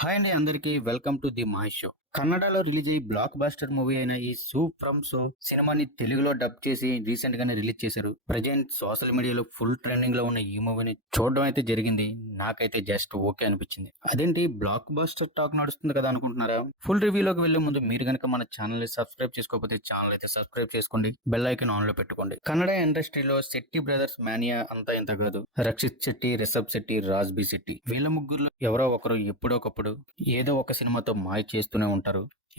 Hi అండి అందరికి welcome to the Mahesh show. కన్నడలో రిలీజ్ అయ్యి బ్లాక్ బాస్టర్ మూవీ అయిన ఈ సూ ఫ్రమ్ సో సినిమాని తెలుగులో డబ్ చేసి రీసెంట్ గానే రిలీజ్ చేశారు. ప్రజెంట్ సోషల్ మీడియాలో ఫుల్ ట్రెండింగ్ లో ఉన్న ఈ మూవీని చూడడం అయితే జరిగింది. నాకైతే జస్ట్ ఓకే అనిపించింది. అదేంటి బ్లాక్ బాస్టర్ టాక్ నడుస్తుంది కదా అనుకుంటున్నారా? ఫుల్ రివ్యూలోకి వెళ్లే ముందు మీరు గనక మన ఛానల్ ని సబ్స్క్రైబ్ చేసుకోకపోతే ఛానల్ అయితే సబ్స్క్రైబ్ చేసుకోండి, బెల్ ఐకాన్ ఆన్ లో పెట్టుకోండి. కన్నడ ఇండస్ట్రీలో శెట్టి బ్రదర్స్ మానియా అంతా ఇంత కాదు. రక్షిత్ శెట్టి, రిషబ్ శెట్టి, రాజ్బీ శెట్టి వీళ్ళ ముగ్గురు ఎవరో ఒకరు ఎప్పుడో ఒకప్పుడు ఏదో ఒక సినిమాతో మాయ చేస్తూనే ఉంటారు.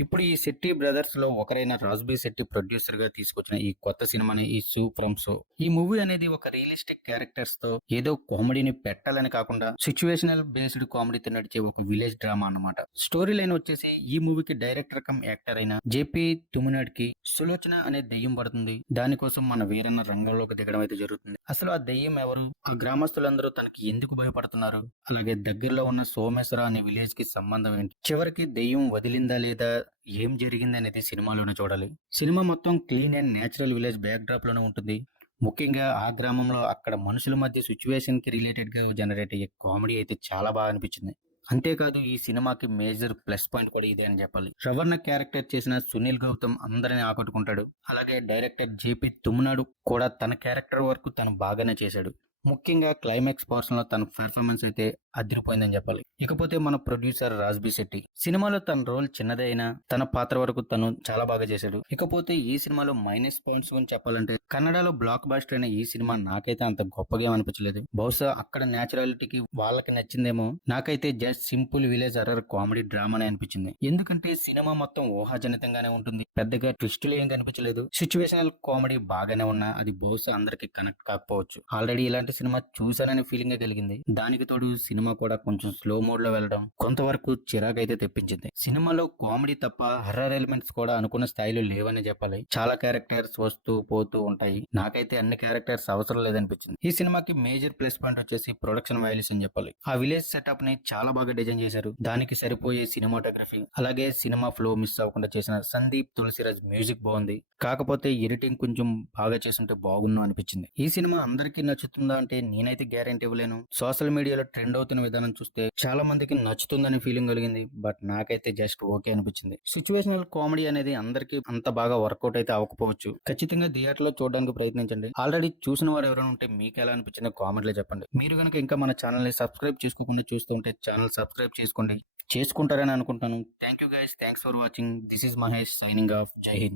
ఇప్పుడు ఈ శెట్టి బ్రదర్స్ లో ఒకరైన రాజ్బీ శెట్టి ప్రొడ్యూసర్ గా తీసుకొచ్చిన ఈ కొత్త సినిమాని ఈ సూ ఫ్రమ్ సో. ఈ మూవీ అనేది ఒక రియలిస్టిక్ క్యారెక్టర్స్ తో ఏదో కామెడీని పెట్టాలని కాకుండా సిచ్యువేషనల్ బేస్డ్ కామెడీతో నడిచే ఒక విలేజ్ డ్రామా అన్నమాట. స్టోరీ లైన్ వచ్చేసి ఈ మూవీకి డైరెక్టర్ కమ్ యాక్టర్ అయిన జేపీ తుమినాడ్ కి సులోచన అనే దెయ్యం పడుతుంది. దానికోసం మన వీరన్న రంగంలోకి దిగడం అయితే జరుగుతుంది. అసలు ఆ దెయ్యం ఎవరు, ఆ గ్రామస్తులందరూ తనకి ఎందుకు భయపడుతున్నారు, అలాగే దగ్గరలో ఉన్న సోమేశ్వర అనే విలేజ్ కి సంబంధం ఏంటి, చివరికి దెయ్యం వదిలిందా లేదా, ఏం జరిగింది అనేది సినిమాలోనే చూడాలి. సినిమా మొత్తం clean and natural village back drop లోనే ఉంటుంది. ముఖ్యంగా ఆ గ్రామంలో అక్కడ మనుషుల మధ్య సిచ్యువేషన్ కి రిలేటెడ్ గా జనరేట్ అయ్యే కామెడీ అయితే చాలా బాగా అనిపించింది. అంతేకాదు ఈ సినిమాకి మేజర్ ప్లస్ పాయింట్ కూడా ఇదే అని చెప్పాలి. రవర్ణ క్యారెక్టర్ చేసిన సునీల్ గౌతమ్ అందరిని ఆకట్టుకుంటాడు. అలాగే డైరెక్టర్ జేపీ తుమ్నాడు కూడా తన క్యారెక్టర్ వరకు తను బాగానే చేశాడు. ముఖ్యంగా క్లైమాక్స్ పోర్షన్ లో తన పెర్ఫార్మెన్స్ అయితే అదిరిపోయిందని చెప్పాలి. ఇకపోతే మన ప్రొడ్యూసర్ రాజ్బీ శెట్టి సినిమాలో తన రోల్ చిన్నదే అయినా తన పాత్ర వరకు తను చాలా బాగా చేశాడు. ఇకపోతే ఈ సినిమాలో మైనస్ పాయింట్స్ గురించి చెప్పాలంటే కన్నడలో బ్లాక్ బాస్టర్ అయిన ఈ సినిమా నాకైతే అంత గొప్పగా అనిపించలేదు. బహుశా అక్కడ న్యాచురాలిటీకి వాళ్ళకి నచ్చిందేమో. నాకైతే just simple village horror comedy డ్రామానే అనిపించింది. ఎందుకంటే సినిమా మొత్తం ఊహాజనితంగానే ఉంటుంది. పెద్దగా ట్విస్టులు ఏం కనిపించలేదు. సిచ్యువేషనల్ కామెడీ బాగానే ఉన్నా అది బహుశా అందరికి కనెక్ట్ కాకపోవచ్చు. ఆల్రెడీ ఇలాంటి సినిమా చూసానని ఫీలింగ్ కలిగింది. దానికి తోడు సినిమా కూడా కొంచెం స్లో మోడ్ లో వెళ్ళడం కొంతవరకు చిరాకైతే తెప్పించింది. సినిమాలో కామెడీ తప్ప హర్రర్ ఎలిమెంట్స్ కూడా అనుకున్న స్థాయిలో లేవని చెప్పాలి. చాలా క్యారెక్టర్స్ వస్తూ పోతూ ఉంటాయి. నాకైతే అన్ని క్యారెక్టర్స్ అవసరం లేదనిపించింది. ఈ సినిమాకి మేజర్ ప్లస్ పాయింట్ వచ్చేసి ప్రొడక్షన్ వాల్యూస్ అని చెప్పాలి. ఆ విలేజ్ సెటప్ ని చాలా బాగా డిజైన్ చేశారు. దానికి సరిపోయే సినిమాటోగ్రఫీ అలాగే సినిమా ఫ్లో మిస్ అవ్వకుండా చేసిన సందీప్ తులసిరాజ్ మ్యూజిక్ బాగుంది. కాకపోతే ఎడిటింగ్ కొంచెం బాగా చేస్తుంటే బాగుండు అనిపించింది. ఈ సినిమా అందరికీ నచ్చుతుందా అంటే నేనైతే గ్యారెంటీ ఇవ్వలేను. సోషల్ మీడియాలో ట్రెండ్ అవుతున్న విధానం చూస్తే చాలా మందికి నచ్చుతుందని ఫీలింగ్ కలిగింది. బట్ నాకైతే జస్ట్ ఓకే అనిపించింది. సిచ్యువేషనల్ కామెడీ అనేది అందరికి అంత బాగా వర్కౌట్ అయితే అవ్వకపోవచ్చు. ఖచ్చితంగా థియేటర్ లో చూడడానికి ప్రయత్నించండి. ఆల్రెడీ చూసిన వారు ఎవరైనా ఉంటే మీకు ఎలా అనిపించిందో కామెంట్ లో చెప్పండి. మీరు కనుక ఇంకా మన ఛానల్ ని సబ్స్క్రైబ్ చేసుకోకుండా చూస్తుంటే ఛానల్ సబ్స్క్రైబ్ చేసుకోండి. చేసుకుంటారని అనుకుంటాను. Thank you guys, thanks for watching. This is Mahesh signing off. జై హింద్.